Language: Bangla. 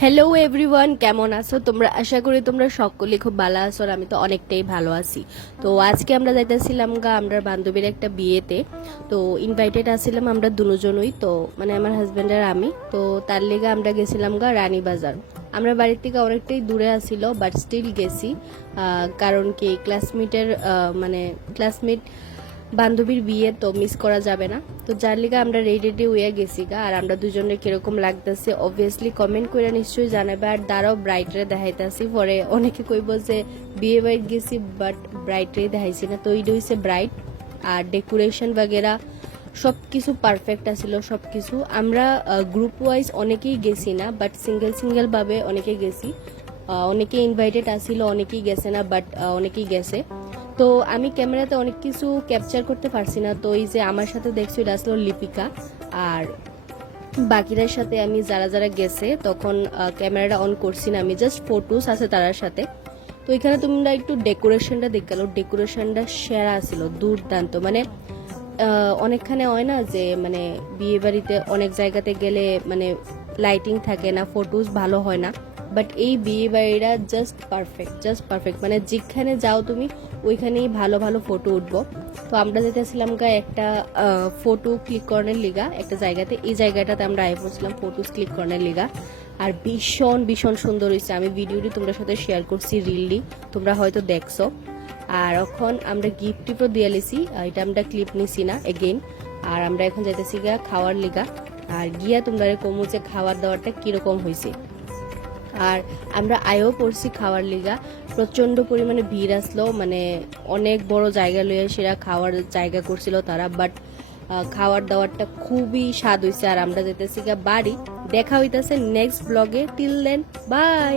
হ্যালো এভরিওয়ান, কেমন আছো তোমরা? আশা করি তোমরা সকলে খুব ভালো আছো, আর আমি তো অনেকটাই ভালো আছি। তো আজকে আমরা যাইতেছিলাম আমরা বান্ধবীর একটা বিয়েতে। তো ইনভাইটেড আছিলাম আমরা দুজনই, তো মানে আমার হাজব্যান্ড আর আমি। তো তার লেগে আমরা গেছিলাম রানীবাজার। আমরা বাড়ির থেকে অনেকটাই দূরে আসিল, বাট স্টিল গেছি। কারণ কি ক্লাসমেটের মানে ক্লাসমেট বান্ধবীর বিয়ে তো মিস করা যাবে না। তো যার লিগে আমরা রেডি হয়ে গেছি আর আমরা দুজনে কিরকম লাগতেছে অবভিয়াসলি কমেন্ট করে নিশ্চয়ই জানাবে। আর দ্বারাও ব্রাইটরে দেখাইতেছি, পরে অনেকে কইব যে বিয়ে বাড়ি গেছি বাট ব্রাইটরে দেখাইছি না। তো এইটা হইছে ব্রাইট। আর ডেকোরেশন বাগেরা সব কিছু পারফেক্ট আছিল। সব কিছু আমরা গ্রুপ ওয়াইজ অনেকেই গেছি না, বাট সিঙ্গেল সিঙ্গেল ভাবে অনেকে গেছি। অনেকে ইনভাইটেড আসিল, অনেকেই গেছে না, বাট অনেকেই গেছে। তো আমি ক্যামেরাতে অনেক কিছু ক্যাপচার করতে পারছি না। তো এই যে আমার সাথে দেখছো, এটা আসলো লিপিকা। আর বাকিদের সাথে আমি যারা যারা গেছে তখন ক্যামেরাটা অন করছি না, আমি জাস্ট ফটোস আছে তার সাথে। তো এখানে তোমরা একটু ডেকোরেশনটা দেখালো, ডেকোরেশনটা সেরা ছিল, দুর্দান্ত। মানে অনেকখানে হয় না যে মানে বিয়ে বাড়িতে অনেক জায়গাতে গেলে মানে লাইটিং থাকে না, ফটোস ভালো হয় না, বাট এই বিয়ে বাড়িটা জাস্ট পারফেক্ট, জাস্ট পারফেক্ট। মানে যেখানে যাও তুমি ওইখানেই ভালো ভালো ফটো উঠবো। তো আমরা যেতেছিলাম একটা ফটো ক্লিক করার লিগা একটা জায়গাতে। এই জায়গাটাতে আমরা আয় পড়ছিলাম ফটোস ক্লিক করার লিগা। আর ভীষণ ভীষণ সুন্দর হয়েছে। আমি ভিডিওটি তোমাদের সাথে শেয়ার করছি রিললি, তোমরা হয়তো দেখছো। আর এখন আমরা গিফট টিপও দিয়ে লিছি, এটা আমরা ক্লিপ নিছি না এগেইন। আর আমরা এখন যাইতেছি খাওয়ার লিগা। আর গিয়া তোমরা কমু যে খাওয়ার দাওয়ারটা কিরকম হয়েছে। আর আমরা আয়ও পড়ছি খাওয়ার লিগা। প্রচন্ড পরিমাণে ভিড় আসলো, মানে অনেক বড় জায়গা লইয়া সেরা খাওয়ার জায়গা করছিল তারা। বাট খাওয়ার দাওয়ারটা খুবই স্বাদ হয়েছে। আর আমরা যেতেছি বাড়ি। দেখা হইতাছে নেক্সট ব্লগে। Till then, by.